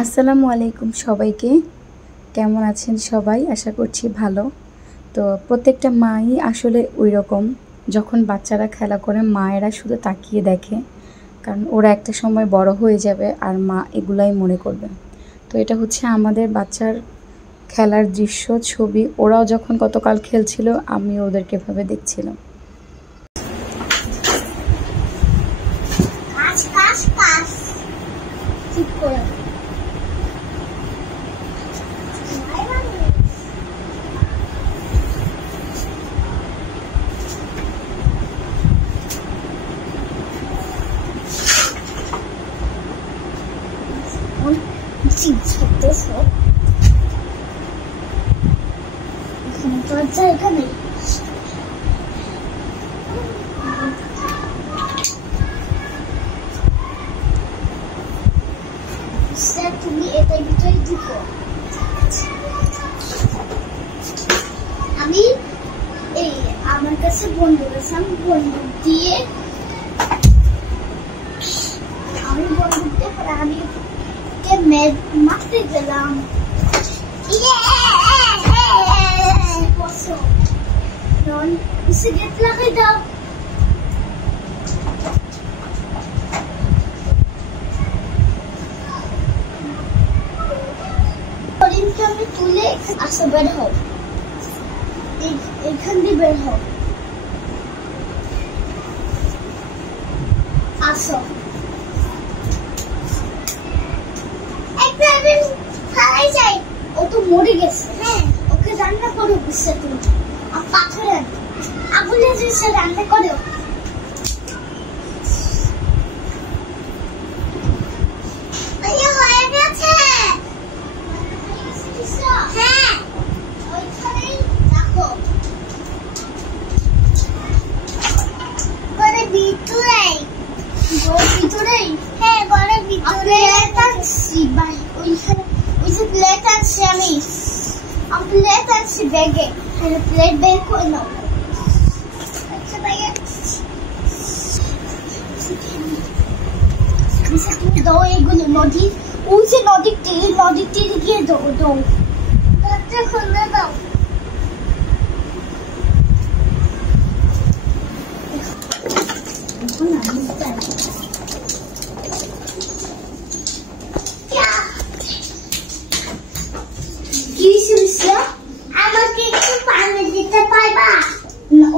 আসসালামু আলাইকুম সবাইকে। কেমন আছেন সবাই? আশা করছি ভালো। তো প্রত্যেকটা মাই আসলে ওই রকম, যখন বাচ্চারা খেলা করে মায়েরা শুধু তাকিয়ে দেখে, কারণ ওরা একটা সময় বড় হয়ে যাবে আর মা এগুলাই মনে করবে। তো এটা হচ্ছে আমাদের বাচ্চার খেলার দৃশ্য, ছবি। ওরাও যখন গতকাল খেলছিল আমি ওদেরকে এভাবে দেখছিলাম। এখানে তো আর জায়গা নেই। স্যার তুমি এটার ভিতরে ঢুকো। আমি আমার কাছে বন্দুক আছে, আমি বন্দুক দিয়ে পরে আমি মারতে গেলাম। গেট লাগাই দাও। আমি তুলে আসো, বের হও, এখান দিয়ে বের হও, আসো। ও তো মরে গেছে। হ্যাঁ, ওকে রান্না করো বুঝছে তুমি। আর পাথরে আগুনে যে রান্না করো। হয়ে গেছে। হ্যাঁ, ওইখানেই রাখো। ঘরের ভিতরেই। ঘরের ভিতরেই? হ্যাঁ, ঘরের ভিতরে। ওইখানে ওই যে প্লেট আছে, আমি প্লেট আছে ব্যাগে। প্লেট বের করে নাও। আচ্ছা ভাইয়া, তুমি দাও এগুলো। নদী, ওই যে নদীর তীরে গিয়ে দাও। দরজা খুলে দাও। এখন আমি যাই। আমাকে একটু পানি দিতে পারবা?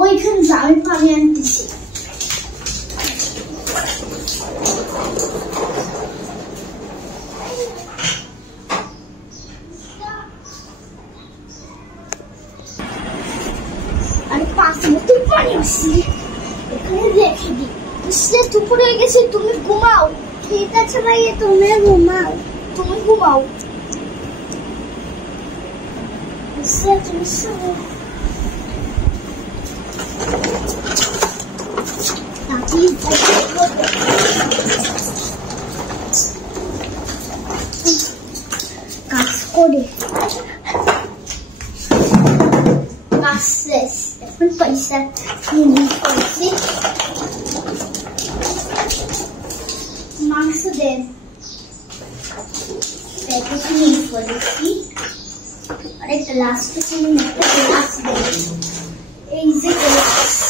ওইখানে যাও, পানি আনতেছি। আমি 5 বোতল পানি আসছি, এখানে রেখে দিই। বুঝলে দুপুর হয়ে গেছে, তুমি ঘুমাও। ঠিক আছে ভাইয়া, তুমি ঘুমাও। তুমি শোনো। কাজ করে কাজ শেষ। এখন পয়সা করেছি। মাংস দেন, নিয়ে করেছি। আরেকটা লাস্ট গ্লাস দেন। এই যে গ্লাস